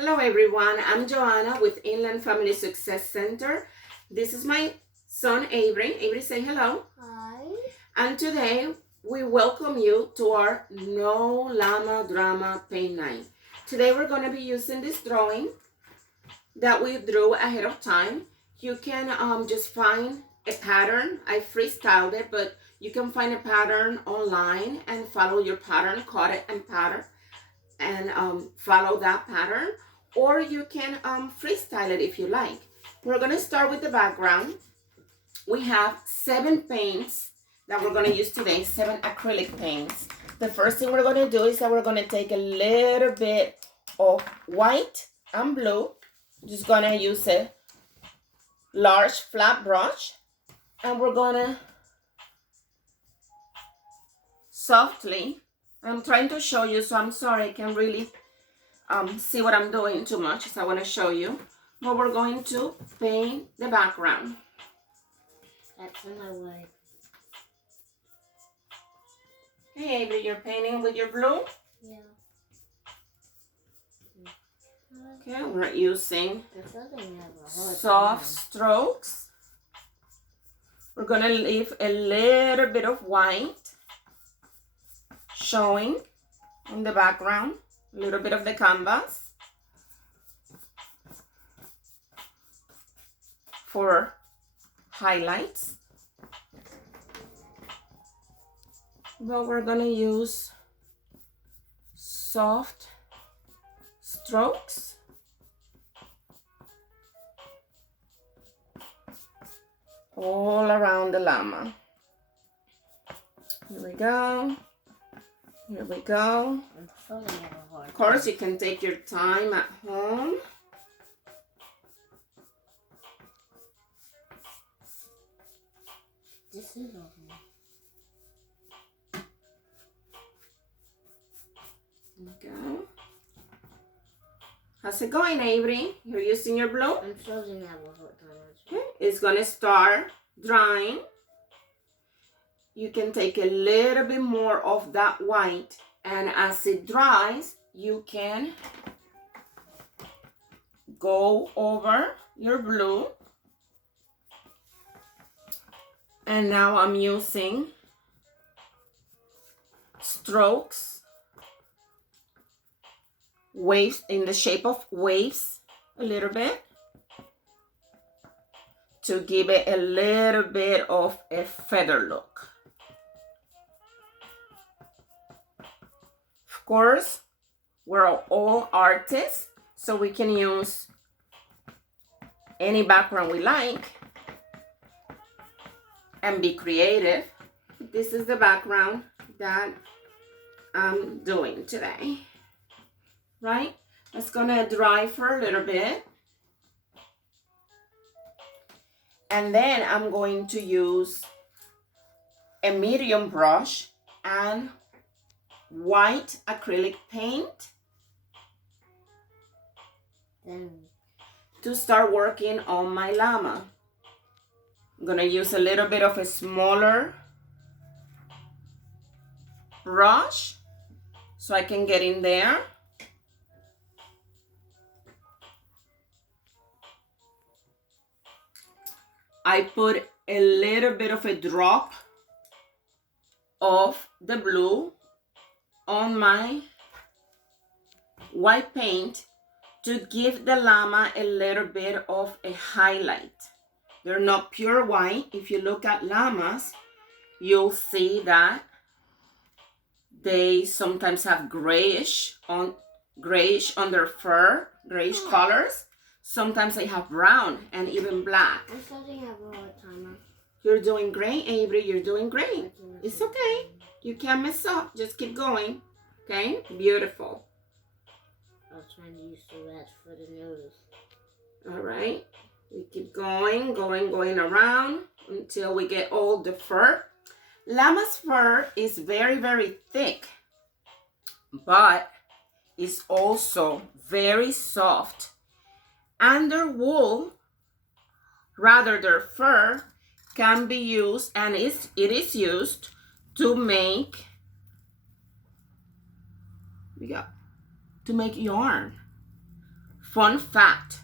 Hello everyone, I'm Joanna with Inland Family Success Center. This is my son Avery. Avery, say hello. Hi. And today we welcome you to our No Llama Drama Paint Night. Today we're going to be using this drawing that we drew ahead of time. You can just find a pattern. I freestyled it, but you can find a pattern online and follow your pattern, cut it and pattern, and follow that pattern, or you can freestyle it if you like. We're going to start with the background. We have 7 paints that we're going to use today, 7 acrylic paints. The first thing we're going to do is that we're going to take a little bit of white and blue. Just going to use a large flat brush, and we're going to softly, I'm trying to show you, so I'm sorry I can't really see what I'm doing too much, so I want to show you. But we're going to paint the background. That's in my way. Okay, Avery, you're painting with your blue? Yeah. Okay, we're using soft soft. strokes. We're going to leave a little bit of white showing in the background, a little bit of the canvas for highlights. But we're going to use soft strokes. All around the llama. Here we go. Here we go. Of course, you can take your time at home. This is over. There we go. How's it going, Avery? You're using your blue? I'm frozen now. Okay, it's gonna start drying. You can take a little bit more of that white, and as it dries, you can go over your blue. And now I'm using strokes, waves in the shape of waves a little bit, to give it a little bit of a feather look. Of course, we're all artists, so we can use any background we like and be creative. This is the background that I'm doing today, right? It's gonna dry for a little bit. And then I'm going to use a medium brush and white acrylic paint to start working on my llama. I'm gonna use a little bit of a smaller brush so I can get in there. I put a little bit of a drop of the blue on my white paint to give the llama a little bit of a highlight. They're not pure white. If you look at llamas, you'll see that they sometimes have grayish on their fur, grayish colors. Sometimes they have brown and even black. I'm starting to have a hard time. You're doing great, Avery. You're doing great. It's okay. You can't mess up. Just keep going. Okay? Beautiful. I was trying to use the rats for the nose. All right. We keep going around until we get all the fur. Llama's fur is very, very thick, but it's also very soft. And their wool, rather their fur, can be used, and it is used to make yarn. Fun fact,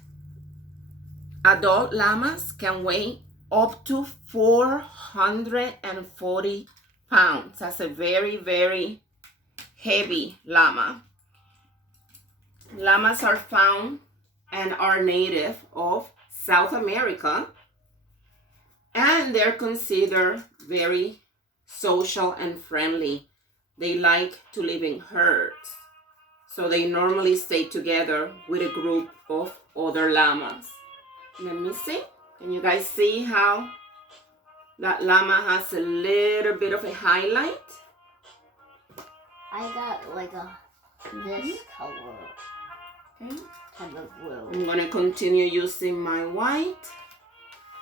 adult llamas can weigh up to 440 pounds. That's a very, very heavy llama. Llamas are found and are native of South America, and they're considered very social and friendly. They like to live in herds, so they normally stay together with a group of other llamas. Let me see. Can you guys see how that llama has a little bit of a highlight? I got like this color. Okay. Type of blue. I'm gonna continue using my white.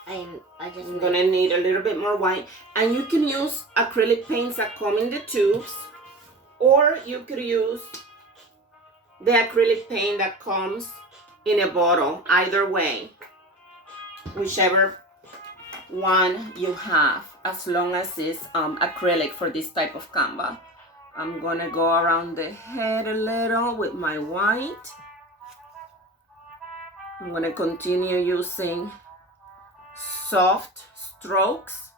I'm gonna need a little bit more white, and you can use acrylic paints that come in the tubes, or you could use the acrylic paint that comes in a bottle. Either way, whichever one you have, as long as it's acrylic for this type of canvas. I'm gonna go around the head a little with my white. I'm gonna continue using soft strokes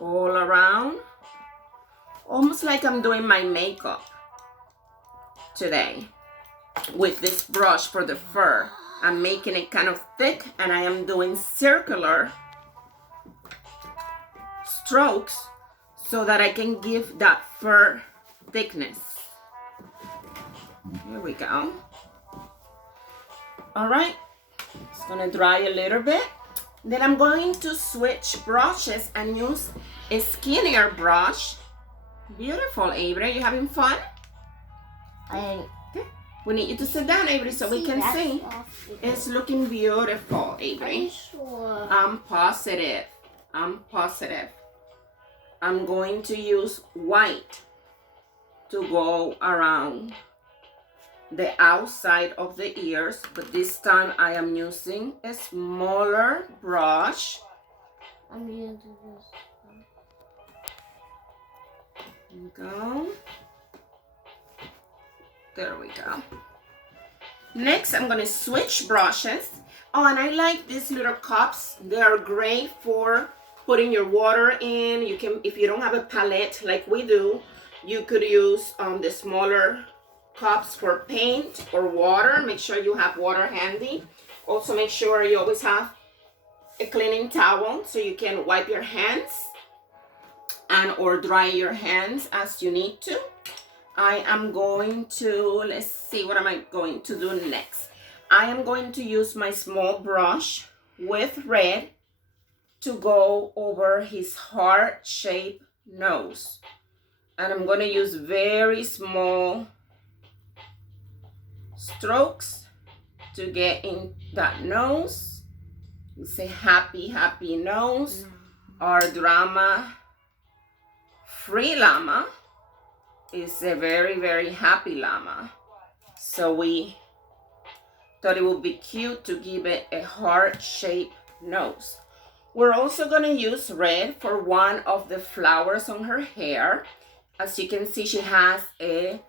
all around, almost like I'm doing my makeup today with this brush for the fur. I'm making it kind of thick, and I am doing circular strokes so that I can give that fur thickness. Here we go. All right, it's gonna dry a little bit. Then I'm going to switch brushes and use a skinnier brush. Beautiful, Avery. You having fun? Okay. We need you to sit down, Avery, so we can see. It's looking beautiful, Avery. Are you sure? I'm positive. I'm positive. I'm going to use white to go around the outside of the ears, but this time I am using a smaller brush. I'm gonna do this. There we go. There we go. Next, I'm gonna switch brushes. Oh, and I like these little cups. They are great for putting your water in. You can, if you don't have a palette like we do, you could use the smaller cups for paint or water. Make sure you have water handy. Also, make sure you always have a cleaning towel so you can wipe your hands and or dry your hands as you need to. I am going to, let's see, what am I going to do next? I am going to use my small brush with red to go over his heart-shaped nose. And I'm going to use very small strokes to get in that nose. It's a happy, happy nose. Our drama-free llama is a very, very happy llama. So we thought it would be cute to give it a heart-shaped nose. We're also going to use red for one of the flowers on her hair. As you can see, she has a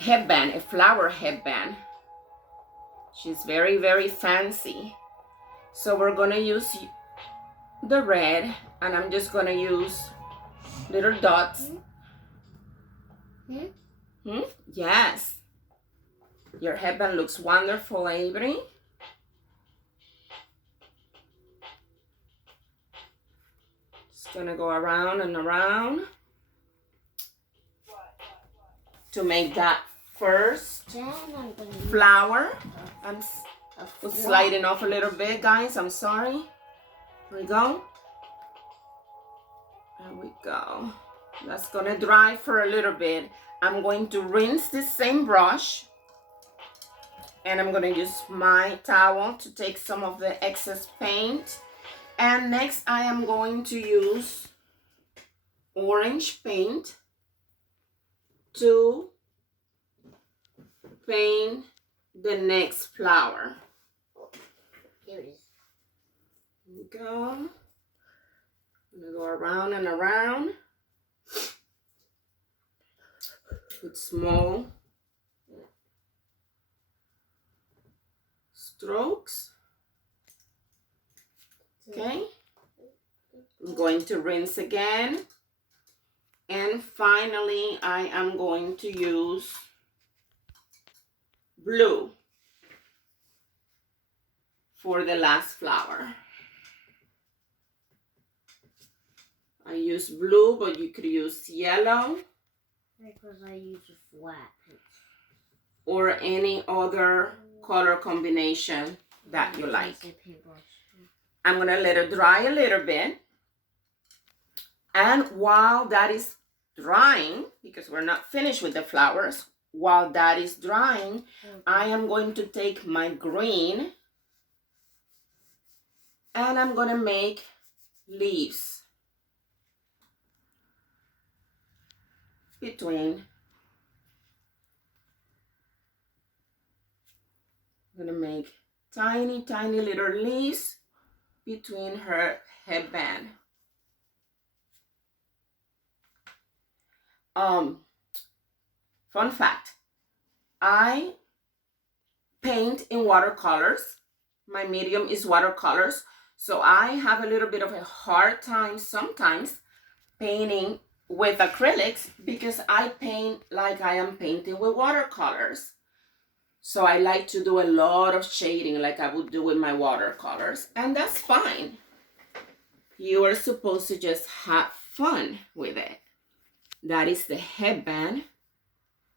headband, a flower headband. She's very, very fancy. So we're going to use the red, and I'm just going to use little dots. Yes. Your headband looks wonderful, Avery. Just gonna go around and around to make that first flower. I'm sliding off a little bit, guys. I'm sorry. Here we go. There we go. That's gonna dry for a little bit. I'm going to rinse this same brush, and I'm gonna use my towel to take some of the excess paint. And next I am going to use orange paint to paint the next flower. Here it is. Here we go. I'm gonna go around and around with small strokes. Okay. I'm going to rinse again. And finally, I am going to use blue for the last flower. I use blue, but you could use yellow. Because I use a flat. Or any other color combination that you like. I'm going to let it dry a little bit. And while that is drying, because we're not finished with the flowers, while that is drying, I am going to take my green and I'm going to make leaves between. I'm going to make tiny, tiny little leaves between her headband. Fun fact, I paint in watercolors. My medium is watercolors. So I have a little bit of a hard time sometimes painting with acrylics because I paint like I am painting with watercolors. So I like to do a lot of shading like I would do with my watercolors. And that's fine. You are supposed to just have fun with it. That is the headband.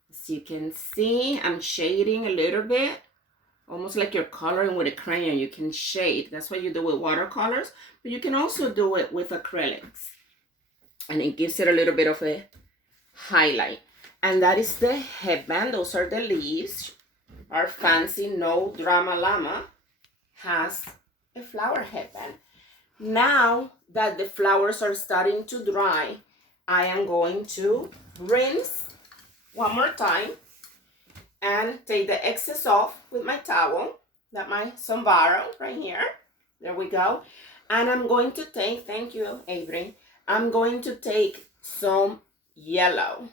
As you can see, I'm shading a little bit. Almost like you're coloring with a crayon. You can shade. That's what you do with watercolors. But you can also do it with acrylics. And it gives it a little bit of a highlight. And that is the headband. Those are the leaves. Our fancy No Drama Llama has a flower headband. Now that the flowers are starting to dry, I am going to rinse one more time and take the excess off with my towel. That my sombrero right here. There we go. And I'm going to take, thank you, Avery. I'm going to take some yellow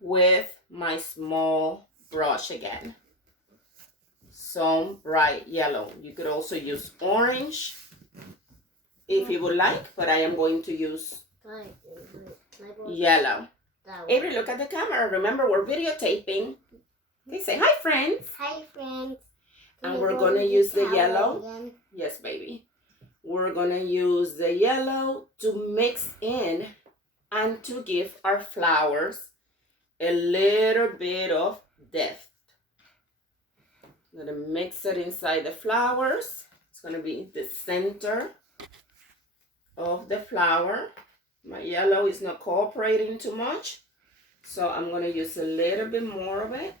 with my small brush again. Some bright yellow. You could also use orange if you would like, but I am going to use yellow. Avery, look at the camera. Remember, we're videotaping. Okay, say hi, friends. Hi, friends. And we're going to use the yellow. Again? Yes, baby. We're going to use the yellow to mix in and to give our flowers a little bit of depth. I'm going to mix it inside the flowers. It's going to be the center of the flower. My yellow is not cooperating too much, so I'm going to use a little bit more of it.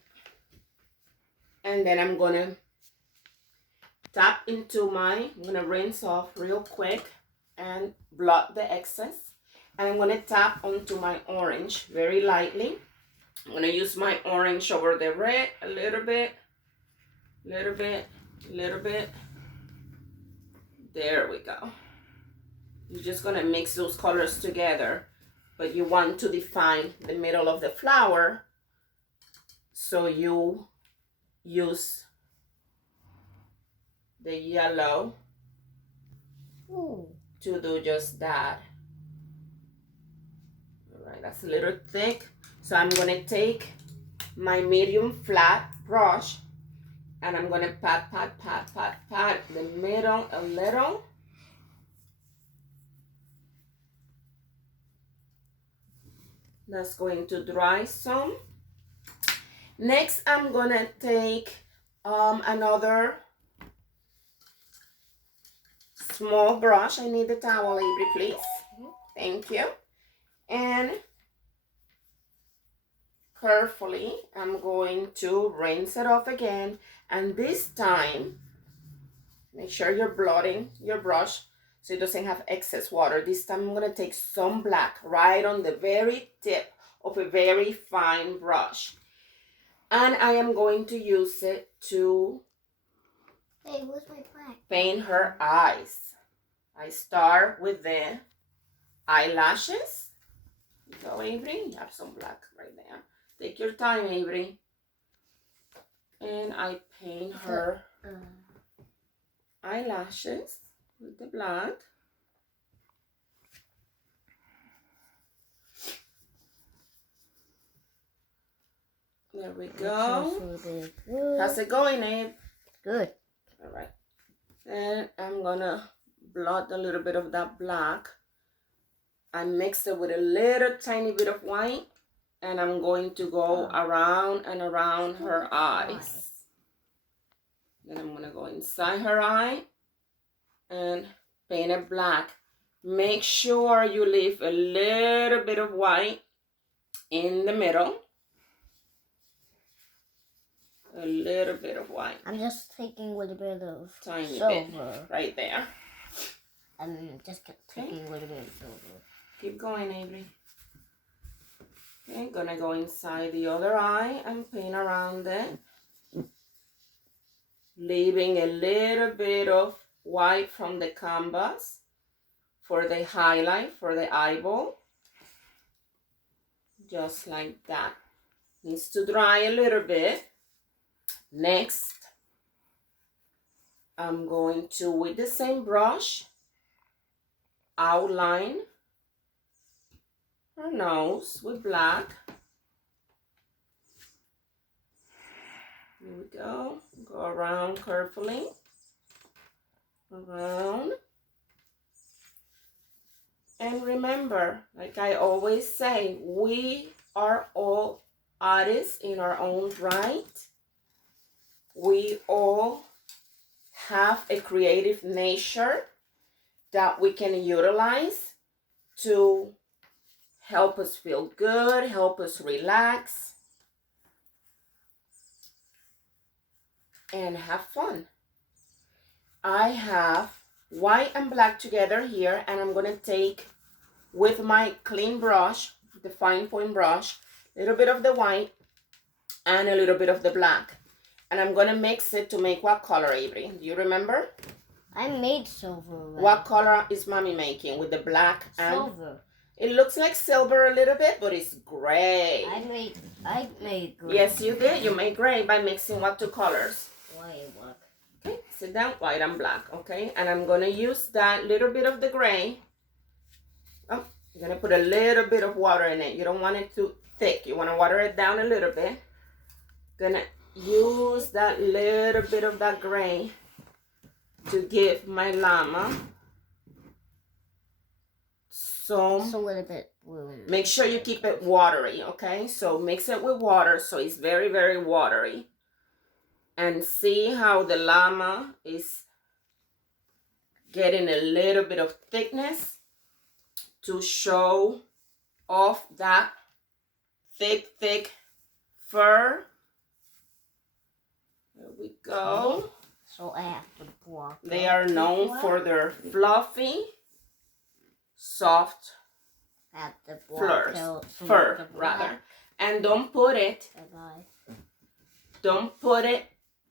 And then I'm going to tap into I'm going to rinse off real quick and blot the excess. And I'm going to tap onto my orange very lightly. I'm going to use my orange over the red a little bit, little bit, little bit. There we go. You're just going to mix those colors together, but you want to define the middle of the flower, so you use the yellow to do just that. All right, that's a little thick, so I'm going to take my medium flat brush and I'm going to pat the middle a little. That's going to dry some. Next, I'm going to take another small brush. I need the towel, Avery, please. Thank you. And carefully, I'm going to rinse it off again. And this time, make sure you're blotting your brush so it doesn't have excess water. This time I'm going to take some black right on the very tip of a very fine brush. And I am going to use it to where's my black? Paint her eyes. I start with the eyelashes. Go, Avery. You have some black right there. Take your time, Avery. And I paint her eyelashes with the black. There we go. How's it going, Abe? Good. All right. And I'm gonna blot a little bit of that black. I mixed it with a little tiny bit of white, and I'm going to go around and around her eyes. Then I'm gonna go inside her eye and paint it black. Make sure you leave a little bit of white in the middle. A little bit of white. I'm just taking a little bit of Tiny silver. bit right there. And just taking a little bit of silver. Keep going, Avery. Okay, gonna go inside the other eye and paint around it. Leaving a little bit of white from the canvas for the highlight, for the eyeball. Just like that. Needs to dry a little bit. Next, I'm going to, with the same brush, outline her nose with black. Here we go. Go around carefully. Around. And remember, like I always say, we are all artists in our own right. We all have a creative nature that we can utilize to help us feel good, help us relax, and have fun. I have white and black together here, and I'm gonna take with my clean brush, the fine point brush, a little bit of the white and a little bit of the black. And I'm gonna mix it to make what color, Avery? Do you remember? I made silver already. What color is Mommy making with the black and Silver. It looks like silver a little bit, but it's gray. I made gray. Yes, you did. You made gray by mixing what two colors? White and black. Okay, sit down, white and black, okay? And I'm gonna use that little bit of the gray. Oh, you're gonna put a little bit of water in it. You don't want it too thick. You wanna water it down a little bit. Gonna use that little bit of that gray to give my llama some. Just a little bit blue. Make sure you keep it watery, okay? So mix it with water so it's very, very watery. And see how the llama is getting a little bit of thickness to show off that thick fur. There we go. So I have to block. They are known for their fluffy, soft fur rather. And don't put it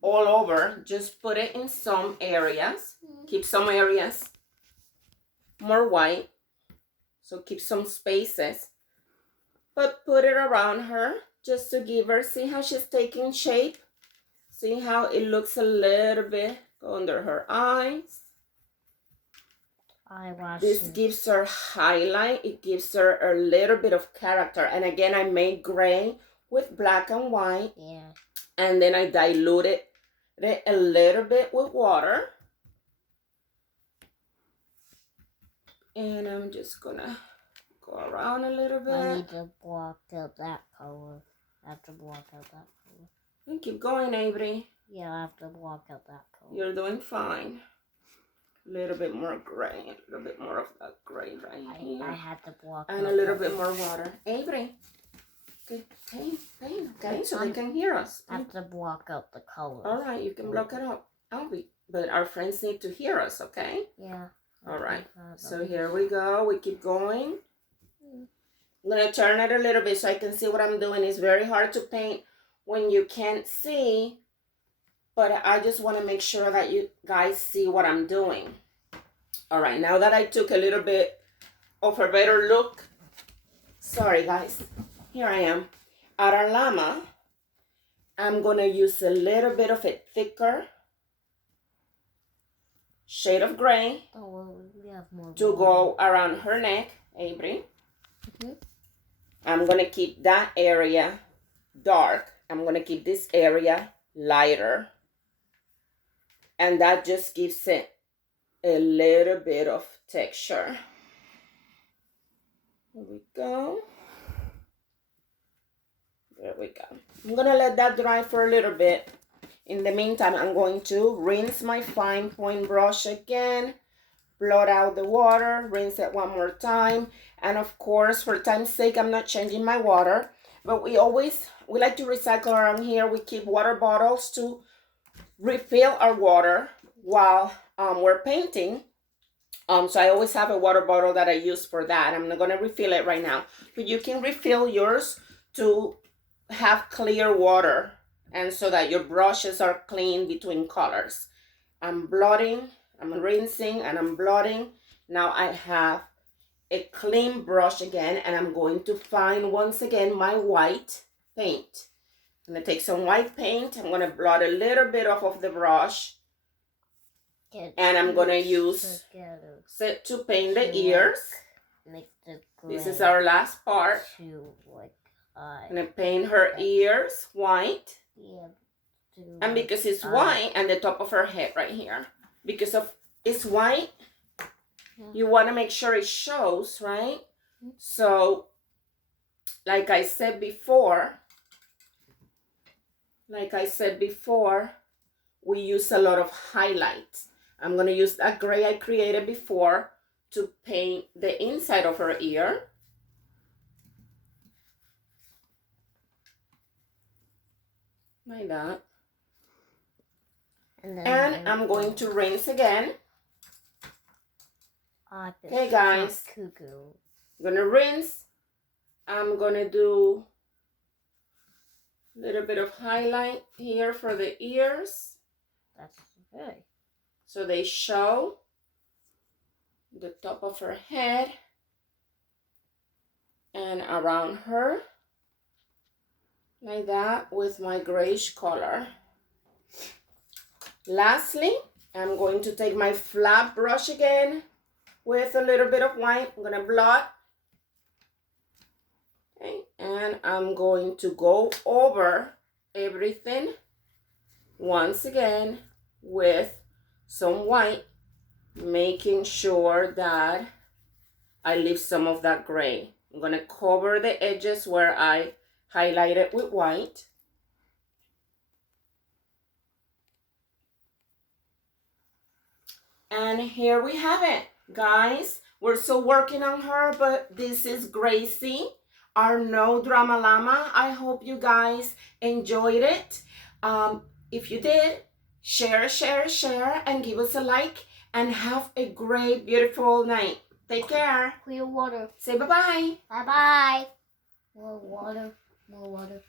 all over. Just put it in some areas. Keep some areas more white. So keep some spaces. But put it around her just to give her, see how she's taking shape? See how it looks a little bit under her eyes? This gives her highlight. It gives her a little bit of character. And again, I made gray with black and white. Yeah. And then I diluted it a little bit with water. And I'm just gonna go around a little bit. I need to block out that color. I have to block out that color. And keep going, Avery. Yeah, I have to block out that color. You're doing fine. A little bit more gray. A little bit more of that gray right here. I had to block and out a little bit more water. Avery. Okay, paint, okay? So they can hear us. I have to block out the color. All right, you can block it out. But our friends need to hear us, okay? Yeah. All right. So here we go. We keep going. I'm going to turn it a little bit so I can see what I'm doing. It's very hard to paint when you can't see. But I just want to make sure that you guys see what I'm doing. All right. Now that I took a little bit of a better look. Sorry, guys. Here I am at our llama. I'm going to use a little bit of a thicker shade of gray we have more to water. go around her neck, Avery. Mhm. I'm going to keep that area dark. I'm going to keep this area lighter. And that just gives it a little bit of texture. There we go. There we go. I'm going to let that dry for a little bit. In the meantime, I'm going to rinse my fine point brush again, blot out the water, rinse it one more time. And of course, for time's sake, I'm not changing my water. But we like to recycle around here. We keep water bottles to refill our water while we're painting. So I always have a water bottle that I use for that. I'm not going to refill it right now. But you can refill yours to have clear water and so that your brushes are clean between colors. I'm blotting, I'm rinsing, and I'm blotting. Now I have a clean brush again, and I'm going to find once again my white paint. I'm going to take some white paint. I'm going to blot a little bit off of the brush. And I'm going to use it to paint the ears. This is our last part. I'm going to paint her ears white. And because it's white, and the top of her head right here. Because of it's white, you want to make sure it shows, right? So, like I said before, we use a lot of highlights. I'm going to use that gray I created before to paint the inside of her ear. Like that. And I'm going to rinse again. Okay, guys. I'm going to rinse. I'm going to do a little bit of highlight here for the ears. That's okay. So they show the top of her head and around her. Like that with my grayish color. Lastly, I'm going to take my flat brush again with a little bit of white. I'm going to blot. Okay, and I'm going to go over everything once again with some white, making sure that I leave some of that gray. I'm going to cover the edges where I highlighted with white. And here we have it, guys. We're still working on her, but this is Gracie, our No Drama Llama. I hope you guys enjoyed it. If you did, share, and give us a like, and have a great, beautiful night. Take care. Clear water. Say bye-bye. Bye-bye. More water. More water.